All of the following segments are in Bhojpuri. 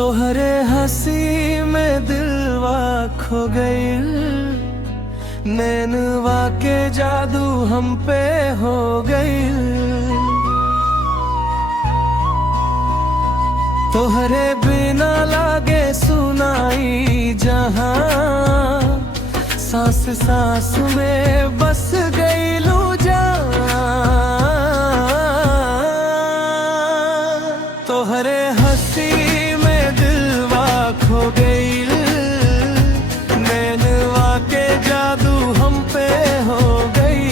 तोहरे हंसी में दिलवा खो गई, नैनवा के जादू हम पे हो गई। तोहरे बिना लागे सुनाई जहां, सांस सांस में बस गई लू जान। तोहरे हंसी में दिलवा खो गई, नैनवा के जादू हम पे हो गई।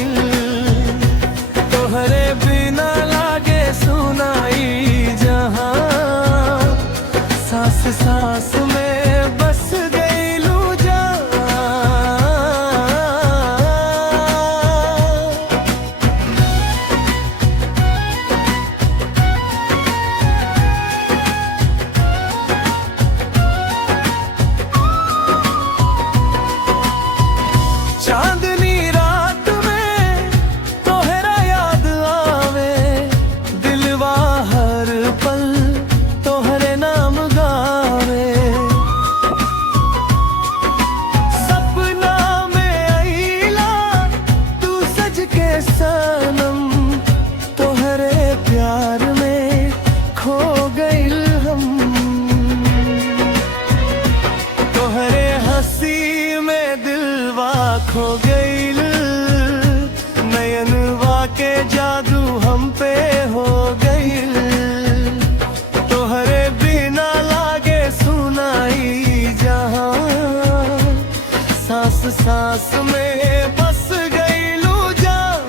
तोहरे बिना लागे सुनाई जहां, सांस सांस में बस गई लू जान। चांदनी रात में तोहरा याद आवे, दिलवा हर पल तोहरे नाम गावे। सपना में आईला तू सज के सनम, तोहरे प्यार में खो गइल हम। तोहरे हंसी में दिलवा खो गइल, नयनवा के जादू हम पे हो गइल। तोहरे बिना लागे सुनाई जहां, सांस सांस में बस गइलू जान।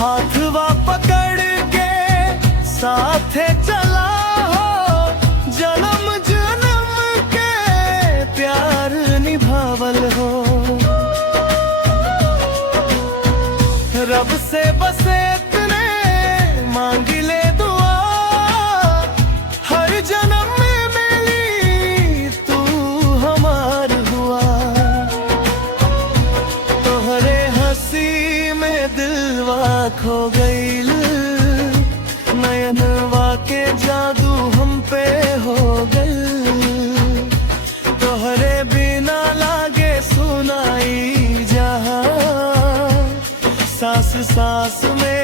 हाथवा पकड़ के साथे चला हो, जन्म जन्म के प्यार निभावल हो। रब से बस इतने मांग ले दुआ, हर जन्म में मिली तू हमार हुआ। तोहरे हंसी में दिलवा खो गइल, नयनवा के जादू हम पे हो गइल। तोहरे बिना लागे सुनाई जहां, सांस सांस में